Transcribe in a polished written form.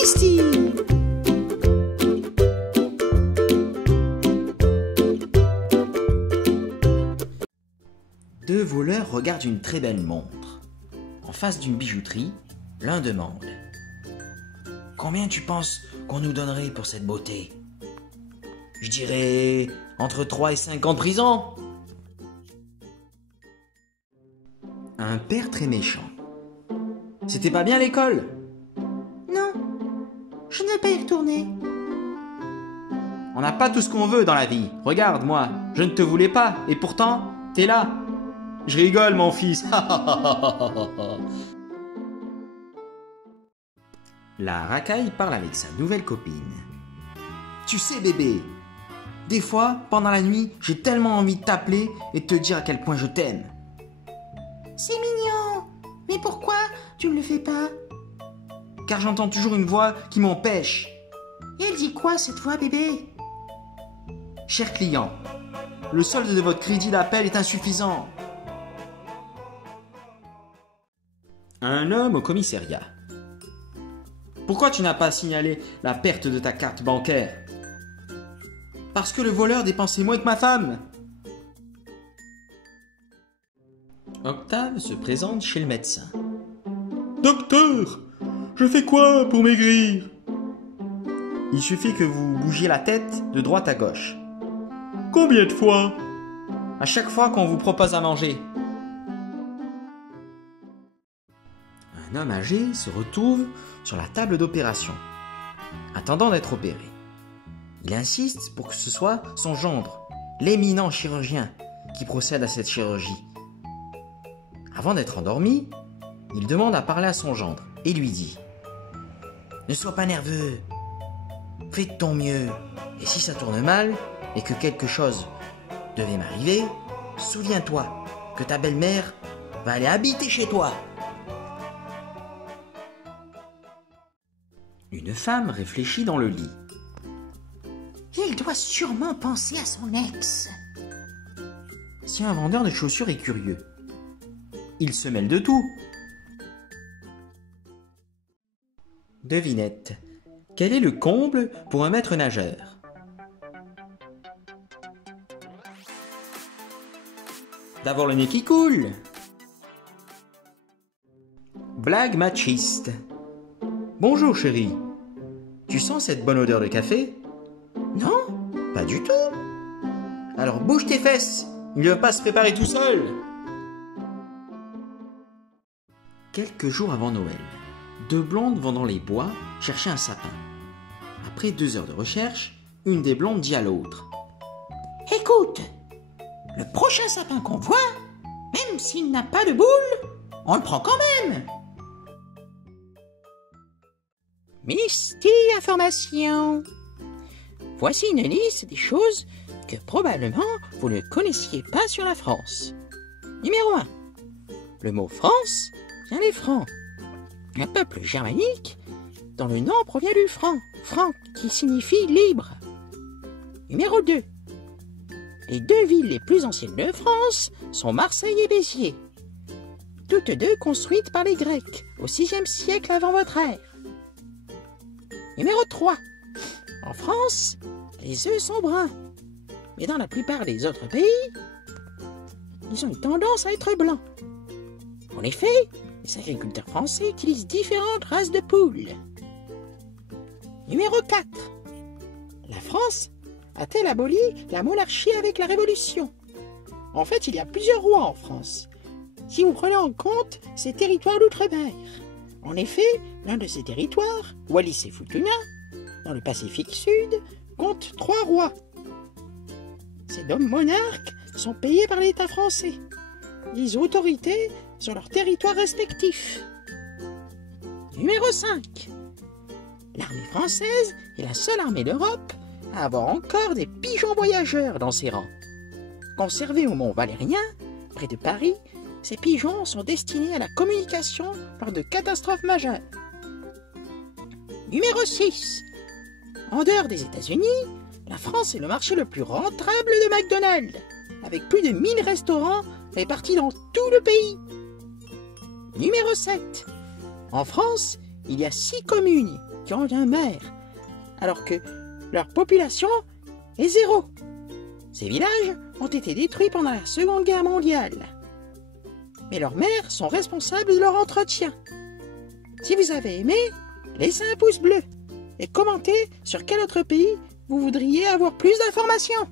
Misty. Deux voleurs regardent une très belle montre. En face d'une bijouterie, l'un demande: Combien tu penses qu'on nous donnerait pour cette beauté? Je dirais entre 3 et 5 ans de prison. Un père très méchant. C'était pas bien l'école? Non, je ne vais pas y retourner. On n'a pas tout ce qu'on veut dans la vie. Regarde, moi, je ne te voulais pas, et pourtant, t'es là. Je rigole, mon fils. La racaille parle avec sa nouvelle copine. Tu sais, bébé, des fois, pendant la nuit, j'ai tellement envie de t'appeler et de te dire à quel point je t'aime. C'est mignon. Mais pourquoi tu ne le fais pas? Car j'entends toujours une voix qui m'empêche. Et elle dit quoi cette voix, bébé? Cher client, le solde de votre crédit d'appel est insuffisant. Un homme au commissariat. Pourquoi tu n'as pas signalé la perte de ta carte bancaire? Parce que le voleur dépensait moins que ma femme. Octave se présente chez le médecin. Docteur, je fais quoi pour maigrir? Il suffit que vous bougiez la tête de droite à gauche. Combien de fois? À chaque fois qu'on vous propose à manger. Un homme âgé se retrouve sur la table d'opération, attendant d'être opéré. Il insiste pour que ce soit son gendre, l'éminent chirurgien, qui procède à cette chirurgie. Avant d'être endormi, il demande à parler à son gendre et lui dit: Ne sois pas nerveux, fais de ton mieux, et si ça tourne mal et que quelque chose devait m'arriver, souviens-toi que ta belle-mère va aller habiter chez toi. Une femme réfléchit dans le lit. Il doit sûrement penser à son ex. Si un vendeur de chaussures est curieux, il se mêle de tout. Devinette, quel est le comble pour un maître nageur? D'avoir le nez qui coule. Blague machiste. Bonjour chérie, tu sens cette bonne odeur de café? Non, pas du tout. Alors bouge tes fesses, il ne va pas se préparer tout seul. Quelques jours avant Noël, deux blondes vont dans les bois chercher un sapin. Après 2 heures de recherche, une des blondes dit à l'autre: Écoute, le prochain sapin qu'on voit, même s'il n'a pas de boule, on le prend quand même. Misty Information. Voici une liste des choses que probablement vous ne connaissiez pas sur la France. Numéro 1. Le mot France vient des Francs, un peuple germanique dont le nom provient du franc, franc qui signifie libre. Numéro 2. Les 2 villes les plus anciennes de France sont Marseille et Béziers, toutes 2 construites par les Grecs au VIe siècle avant votre ère. Numéro 3. En France, les œufs sont bruns, mais dans la plupart des autres pays, ils ont une tendance à être blancs. En effet, les agriculteurs français utilisent différentes races de poules. Numéro 4. La France a-t-elle aboli la monarchie avec la Révolution? En fait, il y a plusieurs rois en France, si vous prenez en compte ces territoires d'outre-mer. En effet, l'un de ces territoires, Wallis et Futuna, dans le Pacifique Sud, compte 3 rois. Ces hommes monarques sont payés par l'État français, les autorités sur leurs territoires respectifs. Numéro 5. L'armée française est la seule armée d'Europe à avoir encore des pigeons voyageurs dans ses rangs. Conservés au Mont Valérien, près de Paris, ces pigeons sont destinés à la communication lors de catastrophes majeures. Numéro 6. En dehors des États-Unis, la France est le marché le plus rentable de McDonald's, avec plus de 1000 restaurants répartis dans tout le pays. Numéro 7. En France, il y a 6 communes qui ont un maire, alors que leur population est 0. Ces villages ont été détruits pendant la Seconde Guerre mondiale. Mais leurs maires sont responsables de leur entretien. Si vous avez aimé, laissez un pouce bleu et commentez sur quel autre pays vous voudriez avoir plus d'informations.